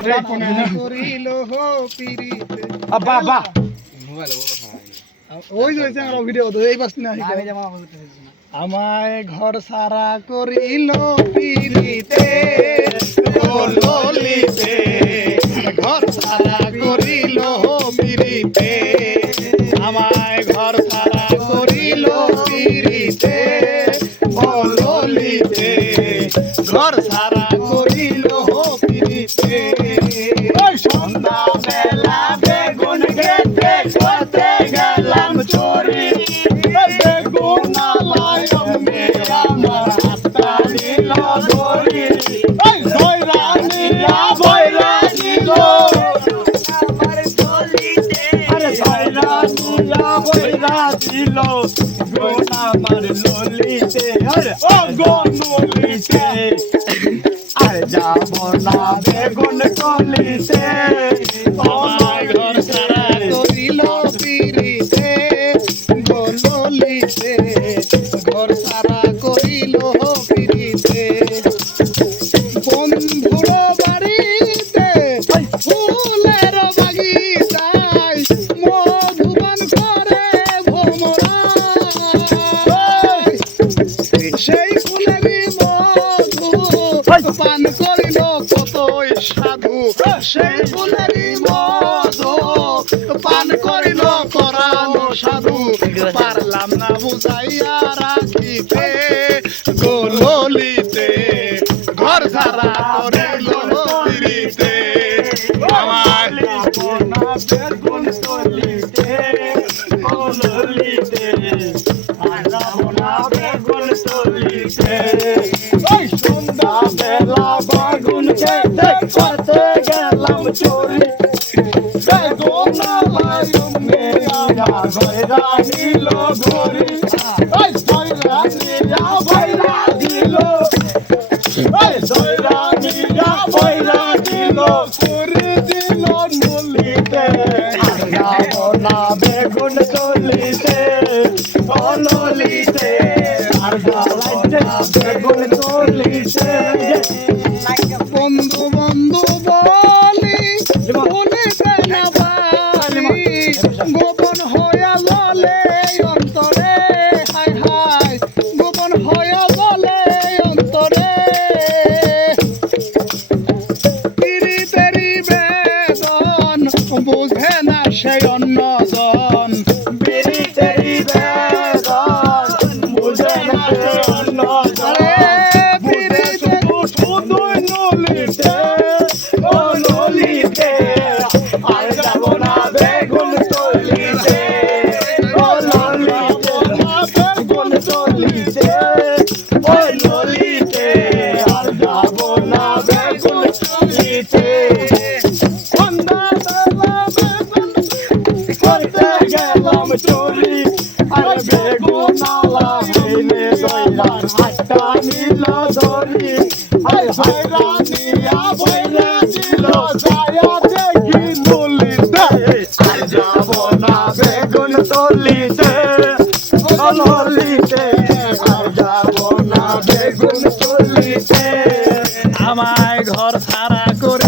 করিল পিরিতে বাবা ওই যে আমরা ভিডিও তো এই বাস না আমায় ঘর সারা করিল পিরিতে ললিতে ঘর সারা করিল পিরিতে আমায় ঘর সারা করিল পিরিতে ললিতে ঘর সারা করিল পিরিতে ওই সন্ধ্যা বেলা বেগুন খেতে করতে গেলাম চোরি বেগুন আলাই অম্বে আমার হাতটা নিল ধরি ওই ভয়রা নিল আমার চলিতে আরে ভয়রা দিল গুণ আমার ললিতে আরে ও গনলিতে আরে যাব না বেগুন কলিতে আমায় ঘর সারা করিল পিরিতে গনলিতে ঘর সারা করিল পিরিতে বন্ধুর বাড়িতে ফুলের বাগিচায় মধুবন করে ভোমরা সেই ফুলেরই মধু পান করিল কতই সাধু সেই ফুলেরই মধু পান করিল করানো সাধু পারলাম না বুঝাইয়া রাখিতে গোললিতে ঘর সারা করিল পিরিতে আমার বেগুন তলিতে গোললিতে বেগুন তলিতে ওই সন্ধ্যা বেলা বেগুন খেতে করতে গেলাম চোরি বেগুন আলাই অম্বে আমার ভয়রা নিল ধরি ওই ভয়রা দিল ওই ভয়রা দিল করে দিল নলিতে যাব না বেগুন চলিতে নলিতে আর গালাইতে বেগুন চলিতে বন্ধু বন্ধু বলি বলিতে না পারি গোপন হইয়া বলে অন্তরে হায় হায় গোপন হইয়া বলে অন্তরে পিরিতেরি বেদন বুঝে না সেই অন্যজন পিরিতেরি বেদন বুঝে না সেই অন্যজন পিরিতে শুধু নলিতে ও নলিতে আর যাব না বেগুন তলিতে ও নলিতে বেগুন তলিতে ও নলিতে আর যাব না বেগুন তলিতে সন্ধ্যা বেলা বেগুন করতে গেলাম চোরি আর বেগুন আলা হইলে দইরার হাতটা নিল ধরি আর ভয়রা দিল ছায়া দেখি নলিতে আর যাব না বেগুন তলিতে ললিতে আর যাব না বেগুন তলিতে আমায় ঘর সারা করে